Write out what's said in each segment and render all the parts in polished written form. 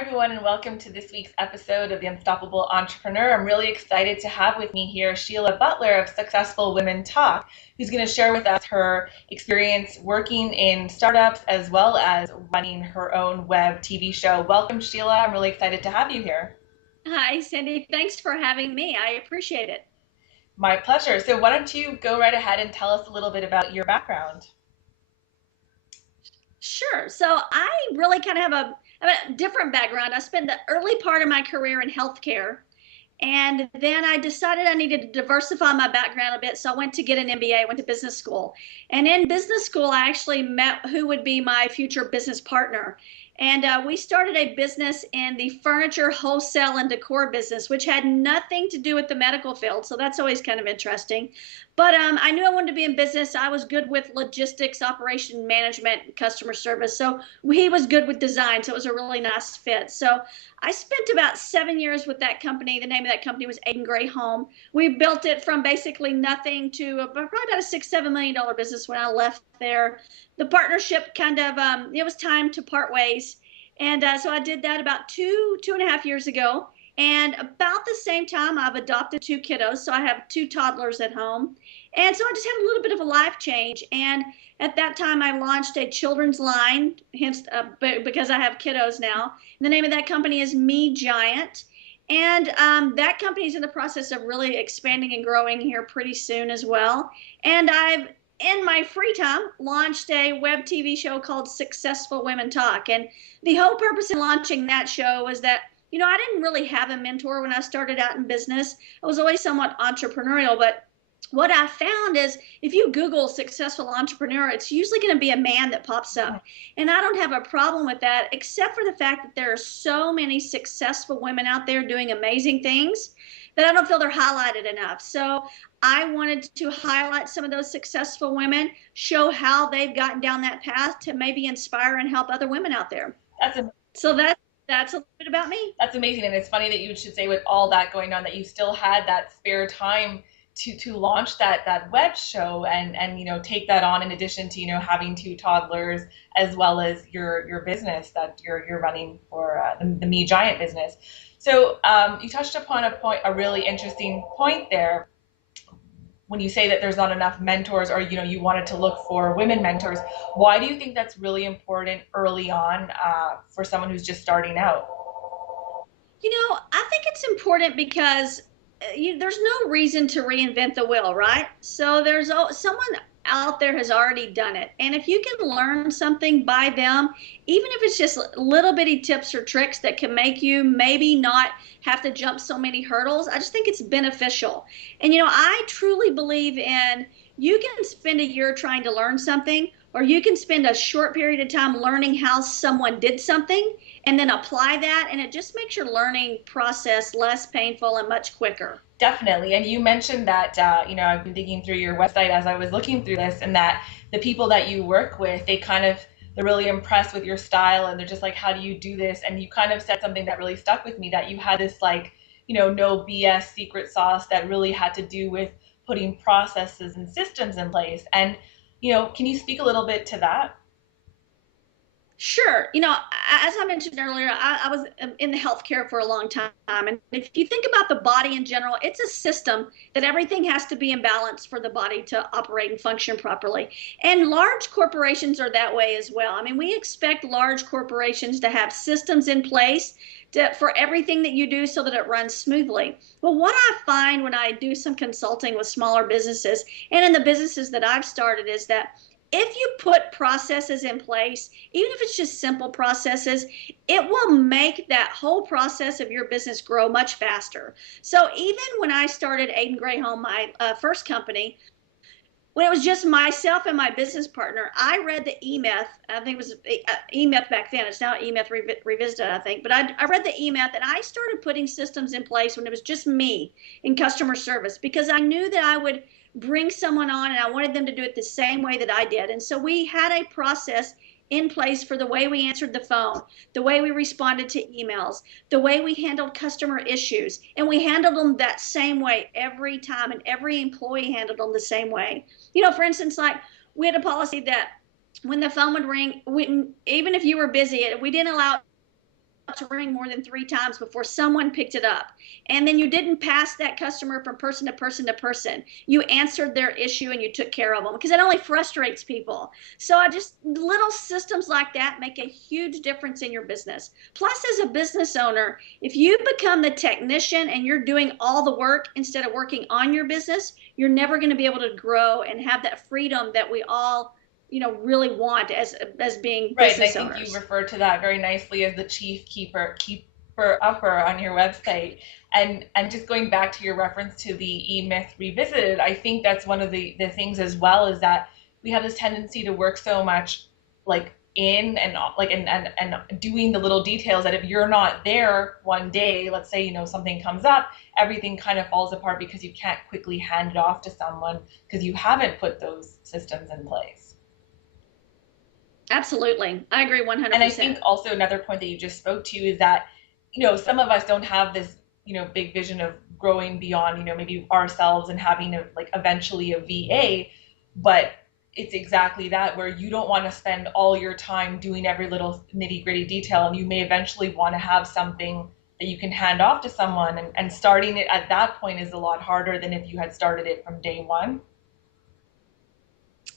Everyone, and welcome to this week's episode of The Unstoppable Entrepreneur. I'm really excited to have with me here Shelia Butler of Successful Women Talk, who's going to share with us her experience working in startups as well as running her own web TV show. Welcome, Sheila. I'm really excited to have you here. Hi, Cindy. Thanks for having me. I appreciate it. My pleasure. So, why don't you go right ahead and tell us a little bit about your background? Sure. So I really kind of have a different background. I spent the early part of my career in healthcare, and then I decided I needed to diversify my background a bit. So I went to get an MBA, went to business school. And in business school, I actually met who would be my future business partner. And we started a business in the furniture wholesale and decor business, which had nothing to do with the medical field. So that's always kind of interesting. But I knew I wanted to be in business. I was good with logistics, operation management, customer service. So he was good with design. So it was a really nice fit. So I spent about 7 years with that company. The name of that company was Aiden Gray Home. We built it from basically nothing to probably about a $6-7 million business when I left there. The partnership kind of, it was time to part ways. And so I did that about two and a half years ago. And about the same time, I've adopted two kiddos. So I have two toddlers at home. And so I just had a little bit of a life change. And at that time, I launched a children's line, hence because I have kiddos now. The name of that company is Me Giant. And that company is in the process of really expanding and growing here pretty soon as well. And I've, in my free time, launched a web TV show called Successful Women Talk. And the whole purpose in launching that show was that, I didn't really have a mentor when I started out in business. I was always somewhat entrepreneurial, but what I found is if you Google successful entrepreneur, it's usually going to be a man that pops up. And I don't have a problem with that, except for the fact that there are so many successful women out there doing amazing things that I don't feel they're highlighted enough. So I wanted to highlight some of those successful women, show how they've gotten down that path to maybe inspire and help other women out there. That's So that's a little bit about me. That's amazing, and it's funny that you should say with all that going on that you still had that spare time to launch that web show and take that on in addition to having two toddlers as well as your business that you're running for the Me Giant business. So you touched upon a really interesting point there when you say that there's not enough mentors or you wanted to look for women mentors. Why do you think that's really important early on for someone who's just starting out? I think it's important because there's no reason to reinvent the wheel, right? So someone out there has already done it. And if you can learn something by them, even if it's just little bitty tips or tricks that can make you maybe not have to jump so many hurdles, I just think it's beneficial. And, I truly believe in you can spend a year trying to learn something, or you can spend a short period of time learning how someone did something and then apply that. And it just makes your learning process less painful and much quicker. Definitely. And you mentioned that, I've been digging through your website as I was looking through this, and that the people that you work with, they're really impressed with your style and they're just like, how do you do this? And you kind of said something that really stuck with me, that you had this like, no BS secret sauce that really had to do with putting processes and systems in place. And, can you speak a little bit to that? Sure. As I mentioned earlier, I was in the healthcare for a long time. And if you think about the body in general, it's a system that everything has to be in balance for the body to operate and function properly. And large corporations are that way as well. I mean, we expect large corporations to have systems in place for everything that you do so that it runs smoothly. Well, what I find when I do some consulting with smaller businesses and in the businesses that I've started is that if you put processes in place, even if it's just simple processes, it will make that whole process of your business grow much faster. So even when I started Aiden Gray Home, my first company, when it was just myself and my business partner, I read the E-Myth. I think it was E-Myth back then. It's now E-Myth Revisited, I think. But I read the E-Myth and I started putting systems in place when it was just me in customer service because I knew that I would bring someone on and I wanted them to do it the same way that I did. And so we had a process in place for the way we answered the phone, the way we responded to emails, the way we handled customer issues. And we handled them that same way every time, and every employee handled them the same way. For instance, like we had a policy that when the phone would ring, even if you were busy, we didn't allow it to ring more than 3 times before someone picked it up. And then you didn't pass that customer from person to person to person. You answered their issue and you took care of them, because it only frustrates people. So I just, little systems like that make a huge difference in your business. Plus, as a business owner, if you become the technician and you're doing all the work instead of working on your business, you're never going to be able to grow and have that freedom that we all, really want as being Right, and I business think you owners. refer to that very nicely as the chief keeper upper on your website. And just going back to your reference to the E-Myth Revisited, I think that's one of the things as well, is that we have this tendency to work so much like in and like and doing the little details, that if you're not there one day, let's say, something comes up, everything kind of falls apart because you can't quickly hand it off to someone because you haven't put those systems in place. Absolutely. I agree And I think 100%. also another point that you just spoke to is that, some of us don't have this, big vision of growing beyond, maybe ourselves and having like eventually a VA, but it's exactly that, where you don't want to spend all your time doing every little nitty gritty detail, and you may eventually want to have something that you can hand off to someone, and starting it at that point is a lot harder than if you had started it from day one.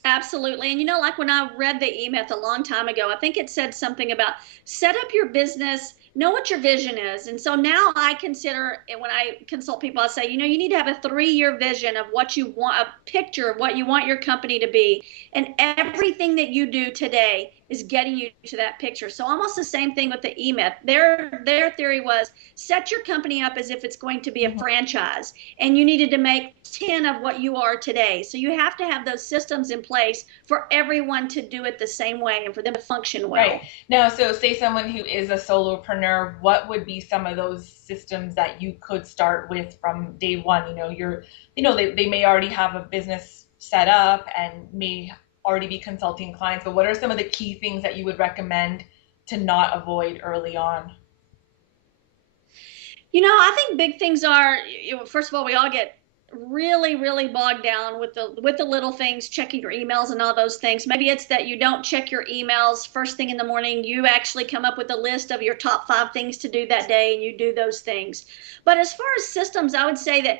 Absolutely. And like when I read the E-Myth a long time ago, I think it said something about set up your business, know what your vision is. And so now I consider it, when I consult people, I say, you need to have a 3-year vision of what you want, a picture of what you want your company to be. And everything that you do today is getting you to that picture. So almost the same thing with the E-Myth. Their theory was set your company up as if it's going to be a Mhm. franchise, and you needed to make 10 of what you are today. So you have to have those systems in place for everyone to do it the same way and for them to function Right. well. Now, so say someone who is a solopreneur, what would be some of those systems that you could start with from day one? They may already have a business set up and may already be consulting clients, but what are some of the key things that you would recommend to not avoid early on? I think big things are, first of all, we all get really, really bogged down with the little things, checking your emails and all those things. Maybe it's that you don't check your emails first thing in the morning. You actually come up with a list of your top 5 things to do that day, and you do those things. But as far as systems, I would say that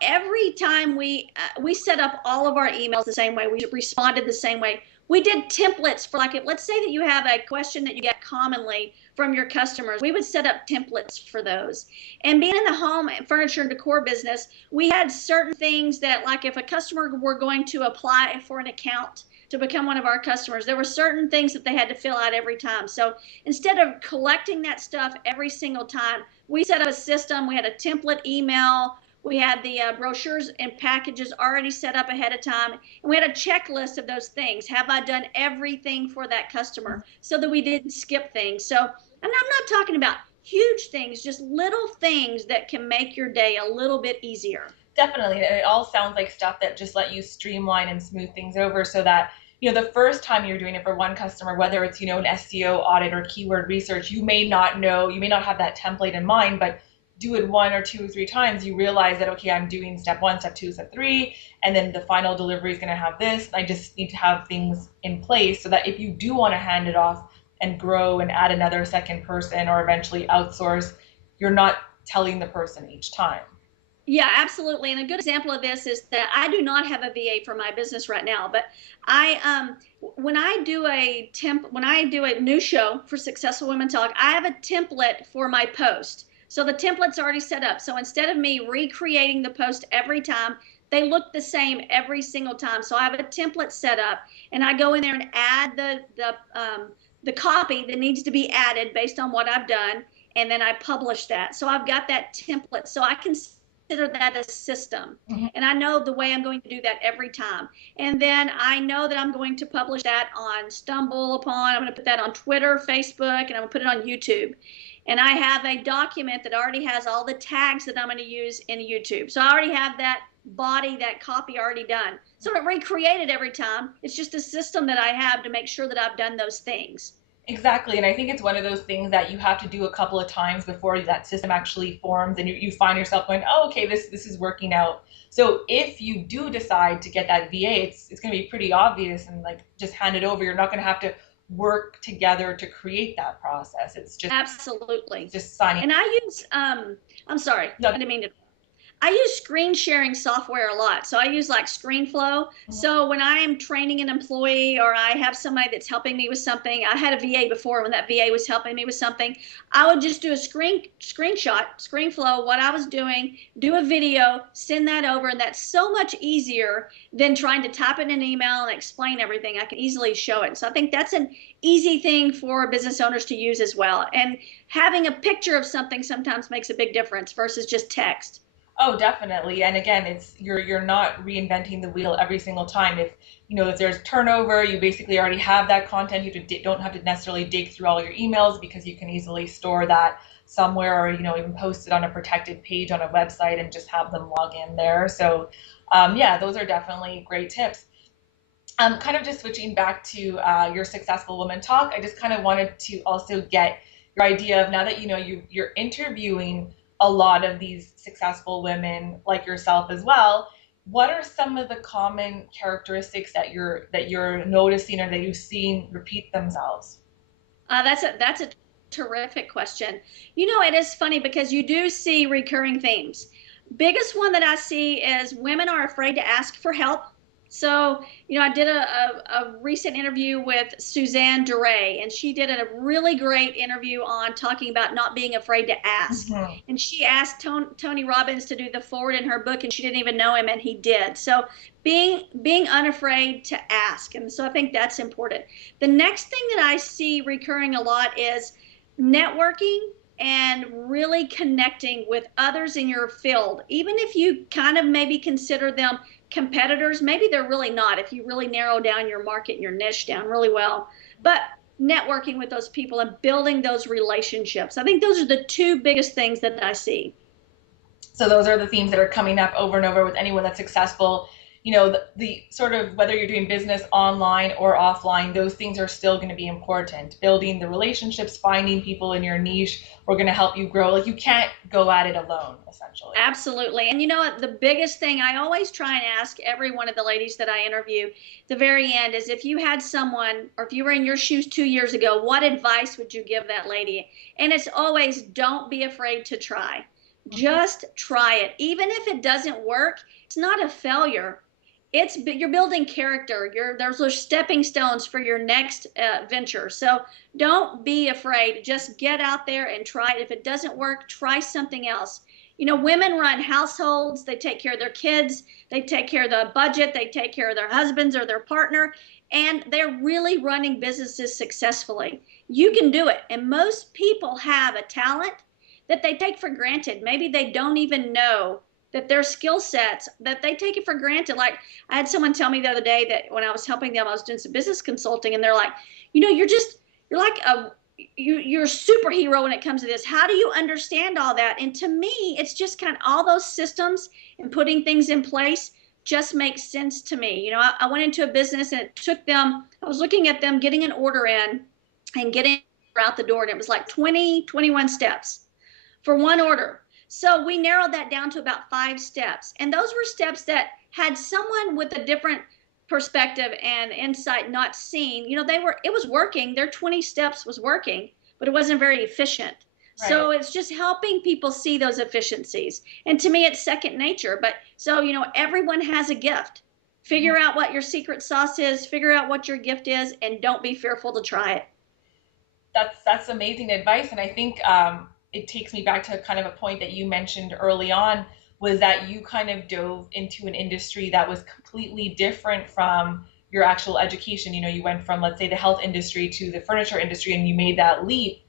every time we set up all of our emails the same way, we responded the same way. We did templates for, like, let's say that you have a question that you get commonly from your customers. We would set up templates for those. And being in the home furniture and decor business, we had certain things that, like, if a customer were going to apply for an account to become one of our customers, there were certain things that they had to fill out every time. So instead of collecting that stuff every single time, we set up a system. We had a template email. We had the brochures and packages already set up ahead of time. And we had a checklist of those things. Have I done everything for that customer, so that we didn't skip things? So, and I'm not talking about huge things, just little things that can make your day a little bit easier. Definitely. It all sounds like stuff that just let you streamline and smooth things over, so that, the first time you're doing it for one customer, whether it's, an SEO audit or keyword research, you may not know, you may not have that template in mind, but do it 1 or 2 or 3 times, you realize that, okay, I'm doing step one, step two, step three, and then the final delivery is going to have this. I just need to have things in place so that if you do want to hand it off and grow and add another second person or eventually outsource, you're not telling the person each time. Yeah, absolutely. And a good example of this is that I do not have a VA for my business right now, but I when I do a new show for Successful Women Talk, I have a template for my post. So the template's already set up. So instead of me recreating the post every time, they look the same every single time. So I have a template set up, and I go in there and add the copy that needs to be added based on what I've done, and then I publish that. So I've got that template. So I can consider that a system. Mhm. And I know the way I'm going to do that every time. And then I know that I'm going to publish that on Stumble Upon. I'm going to put that on Twitter, Facebook, and I'm going to put it on YouTube. And I have a document that already has all the tags that I'm going to use in YouTube. So I already have that body, that copy already done. So I don't recreate it every time. It's just a system that I have to make sure that I've done those things. Exactly. And I think it's one of those things that you have to do a couple of times before that system actually forms, and you find yourself going, oh, okay, this is working out. So if you do decide to get that VA, it's going to be pretty obvious, and like just hand it over. You're not going to have to work together to create that process. Absolutely. Just signing. And I use, I'm sorry, No. I didn't mean to. I use screen sharing software a lot. So I use like ScreenFlow. So when I am training an employee or I have somebody that's helping me with something, I had a VA before. When that VA was helping me with something, I would just do a screenshot, ScreenFlow, what I was doing, do a video, send that over. And that's so much easier than trying to type in an email and explain everything. I can easily show it. So I think that's an easy thing for business owners to use as well. And having a picture of something sometimes makes a big difference versus just text. Oh, definitely. And again, it's you're not reinventing the wheel every single time. If there's turnover, you basically already have that content. Don't have to necessarily dig through all your emails because you can easily store that somewhere, or even post it on a protected page on a website and just have them log in there. So, yeah, those are definitely great tips. Kind of just switching back to your successful woman talk, I just kind of wanted to also get your idea of, now that you're interviewing a lot of these successful women like yourself as well. What are some of the common characteristics that you're noticing or that you've seen repeat themselves? That's a terrific question. It is funny because you do see recurring themes. Biggest one that I see is women are afraid to ask for help. So, I did a recent interview with Suzanne Duray, and she did a really great interview on talking about not being afraid to ask. Hmm. And she asked Tony Robbins to do the forward in her book, and she didn't even know him, and he did. So, being unafraid to ask, and so I think that's important. The next thing that I see recurring a lot is networking and really connecting with others in your field. Even if you kind of maybe consider them competitors, maybe they're really not, if you really narrow down your market and your niche down really well. But networking with those people and building those relationships. I think those are the two biggest things that I see. So those are the themes that are coming up over and over with anyone that's successful. The sort of, whether you're doing business online or offline, those things are still going to be important. Building the relationships, finding people in your niche who are going to help you grow. Like, you can't go at it alone, essentially. Absolutely. And you know what? The biggest thing I always try and ask every one of the ladies that I interview, the very end, is if you had someone, or if you were in your shoes 2 years ago, what advice would you give that lady? And it's always, don't be afraid to try. Just try it. Even if it doesn't work, it's not a failure. You're building character. There's those stepping stones for your next venture. So don't be afraid. Just get out there and try it. If it doesn't work, try something else. Women run households. They take care of their kids. They take care of the budget. They take care of their husbands or their partner. And they're really running businesses successfully. You can do it. And most people have a talent that they take for granted. Maybe they don't even know that their skill sets, that they take it for granted. Like, I had someone tell me the other day that when I was helping them, I was doing some business consulting, and they're like, you're like you're a superhero when it comes to this. How do you understand all that? And to me, it's just kind of all those systems and putting things in place just makes sense to me. I went into a business and it took them, I was looking at them getting an order in and getting out the door, and it was like 21 steps for one order. So we narrowed that down to about 5 steps. And those were steps that had someone with a different perspective and insight not seen. It was working. Their 20 steps was working, but it wasn't very efficient. Right. So it's just helping people see those efficiencies. And to me, it's second nature. But so, everyone has a gift. Figure out what your secret sauce is, figure out what your gift is, and don't be fearful to try it. That's amazing advice, and I think it takes me back to kind of a point that you mentioned early on, was that you kind of dove into an industry that was completely different from your actual education. You went from, let's say, the health industry to the furniture industry, and you made that leap.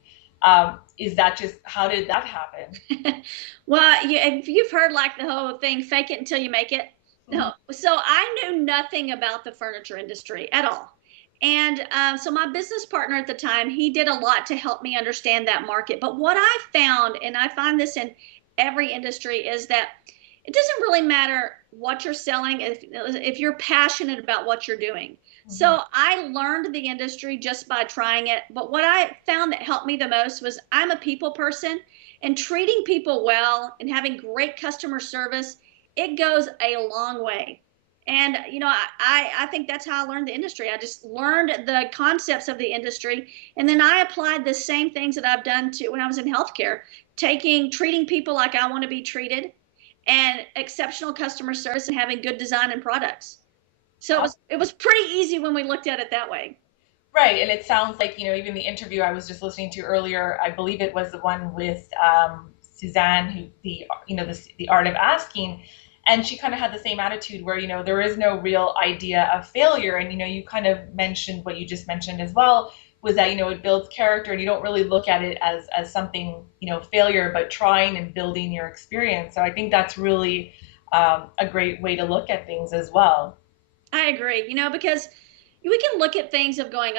Is that just, how did that happen? Well, if you've heard like the whole thing, fake it until you make it. No. So I knew nothing about the furniture industry at all. And so my business partner at the time, he did a lot to help me understand that market. But what I found, and I find this in every industry, is that it doesn't really matter what you're selling if you're passionate about what you're doing. Mm-hmm. So I learned the industry just by trying it. But what I found that helped me the most was, I'm a people person, and treating people well and having great customer service, it goes a long way. And I think that's how I learned the industry. I just learned the concepts of the industry, and then I applied the same things that I've done to when I was in healthcare, treating people like I want to be treated, and exceptional customer service, and having good design and products. So it was pretty easy when we looked at it that way. Right, and it sounds like, even the interview I was just listening to earlier, I believe it was the one with Suzanne, who the art of asking, and she kind of had the same attitude where, there is no real idea of failure, and you kind of mentioned what you just mentioned as well, was that, it builds character, and you don't really look at it as something, failure, but trying and building your experience. So I think that's really a great way to look at things as well. I agree, because we can look at things of going,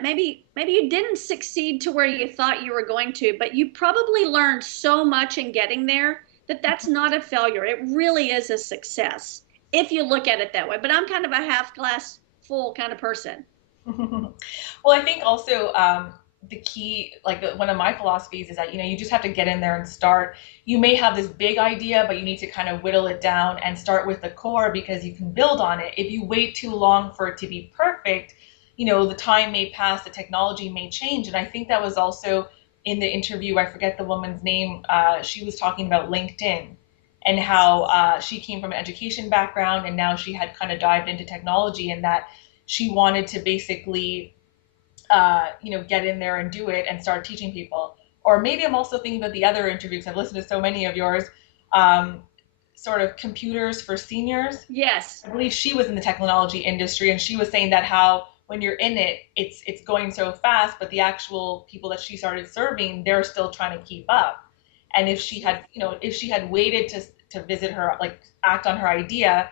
maybe you didn't succeed to where you thought you were going to, but you probably learned so much in getting there that that's not a failure. It really is a success if you look at it that way. But I'm kind of a half glass full kind of person. Well, I think also the key, like one of my philosophies is that, you just have to get in there and start. You may have this big idea, but you need to kind of whittle it down and start with the core because you can build on it. If you wait too long for it to be perfect, the time may pass, the technology may change. And I think that was also in the interview, I forget the woman's name, she was talking about LinkedIn and how she came from an education background and now she had kind of dived into technology, and that she wanted to basically, get in there and do it and start teaching people. Or maybe I'm also thinking about the other interviews. I've listened to so many of yours, um, sort of computers for seniors. Yes, I believe she was in the technology industry, and she was saying that how when you're in it, it's going so fast, but the actual people that she started serving, they're still trying to keep up. And if she had waited to visit her, like act on her idea,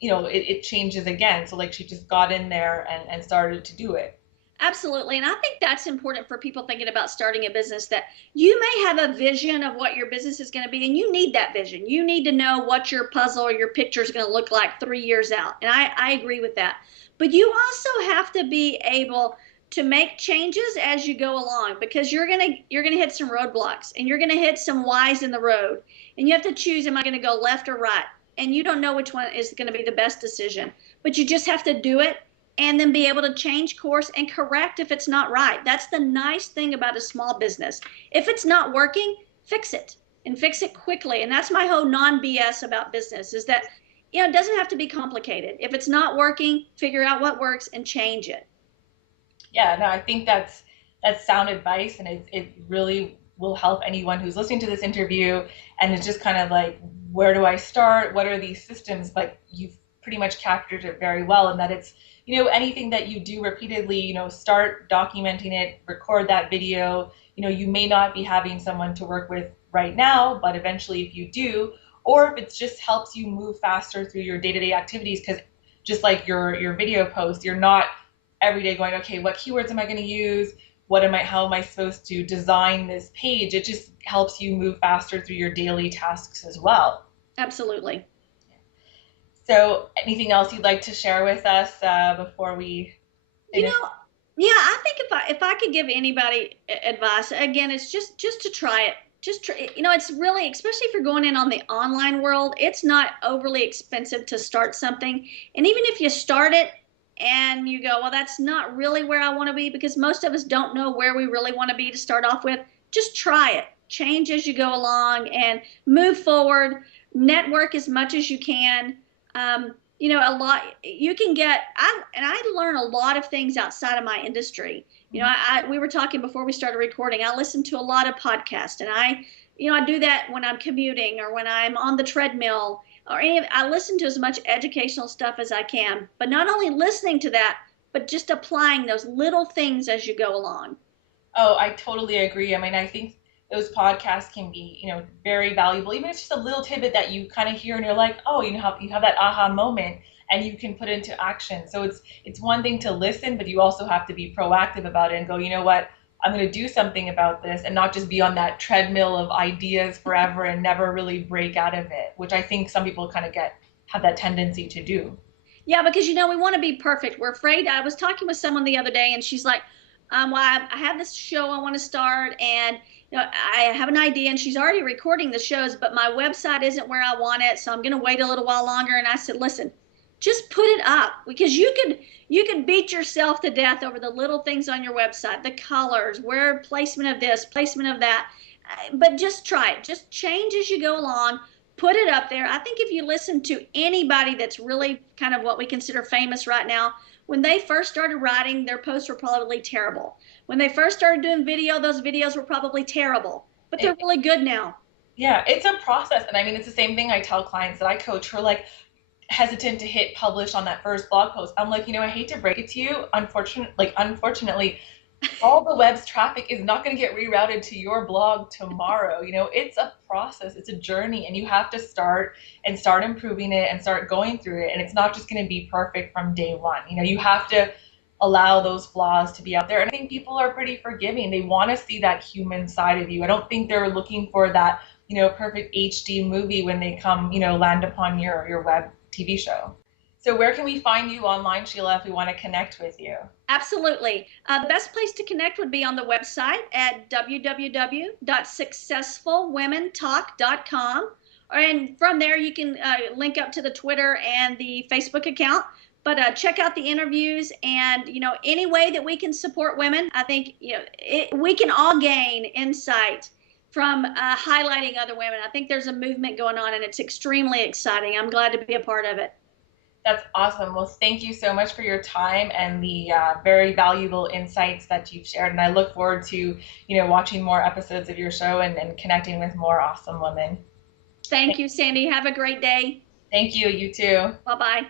it changes again. So like she just got in there and started to do it. absolutely. And I think that's important for people thinking about starting a business, that you may have a vision of what your business is going to be, and you need that vision. You need to know what your puzzle or your picture is going to look like 3 years out. And I agree with that. But you also have to be able to make changes as you go along, because you're gonna hit some roadblocks, and you're gonna hit some Y's in the road, and you have to choose, am I going to go left or right? And you don't know which one is going to be the best decision, but you just have to do it, and then be able to change course and correct if it's not right. That's the nice thing about a small business. If it's not working, fix it, and fix it quickly. And that's my whole non BS about business, is that it doesn't have to be complicated. If it's not working, figure out what works and change it. Yeah, no, I think that's sound advice, and it really will help anyone who's listening to this interview. And it's just kind of like, where do I start? What are these systems? But you've pretty much captured it very well, and that it's, anything that you do repeatedly, start documenting it, record that video. You may not be having someone to work with right now, but eventually if you do, or if it just helps you move faster through your day-to-day activities, because just like your video post, you're not every day going, okay, what keywords am I going to use? How am I supposed to design this page? It just helps you move faster through your daily tasks as well. Absolutely. So, anything else you'd like to share with us before we You finish? know, yeah, I think if I could give anybody advice, again, it's just to try it. Just try, it's really, especially if you're going in on the online world, it's not overly expensive to start something. And even if you start it and you go, well, that's not really where I want to be, because most of us don't know where we really want to be to start off with. Just try it. Change as you go along and move forward. Network as much as you can. A lot you can get. I learn a lot of things outside of my industry. We were talking before we started recording. I listen to a lot of podcasts, and I do that when I'm commuting or when I'm on the treadmill, or I listen to as much educational stuff as I can. But not only listening to that, but just applying those little things as you go along. Oh, I totally agree. I mean, I think those podcasts can be, very valuable. Even if it's just a little tidbit that you kind of hear and you're like, oh, you have that aha moment and you can put it into action. So it's one thing to listen, but you also have to be proactive about it and go, you know what, I'm going to do something about this, and not just be on that treadmill of ideas forever and never really break out of it, which I think some people kind of have that tendency to do. Yeah, because we want to be perfect. We're afraid. I was talking with someone the other day, and she's like, "Well, I have this show I want to start, and I have an idea." And she's already recording the shows, but my website isn't where I want it, so I'm going to wait a little while longer. And I said, "Listen, just put it up, because you can beat yourself to death over the little things on your website, the colors, where placement of this, placement of that. But just try it. Just change as you go along. Put it up there. I think if you listen to anybody that's really kind of what we consider famous right now, when they first started writing, their posts were probably terrible. When they first started doing video, those videos were probably terrible, but they're It, really good now. yeah, it's a process. And I mean, it's the same thing I tell clients that I coach who are like hesitant to hit publish on that first blog post. I'm like, I hate to break it to you. Unfortunately, all the web's traffic is not going to get rerouted to your blog tomorrow. It's a process, it's a journey, and you have to start improving it and start going through it. And it's not just going to be perfect from day one. You have to allow those flaws to be out there. And I think people are pretty forgiving. They want to see that human side of you. I don't think they're looking for that, perfect HD movie when they come, land upon your web TV show. So where can we find you online, Sheila, if we want to connect with you? Absolutely. The best place to connect would be on the website at www.successfulwomentalk.com. And from there, you can link up to the Twitter and the Facebook account. But check out the interviews, and any way that we can support women, I think we can all gain insight from highlighting other women. I think there's a movement going on, and it's extremely exciting. I'm glad to be a part of it. That's awesome. Well, thank you so much for your time and the very valuable insights that you've shared. And I look forward to, watching more episodes of your show and connecting with more awesome women. Thank you, Sandy. Have a great day. Thank you. You too. Bye-bye.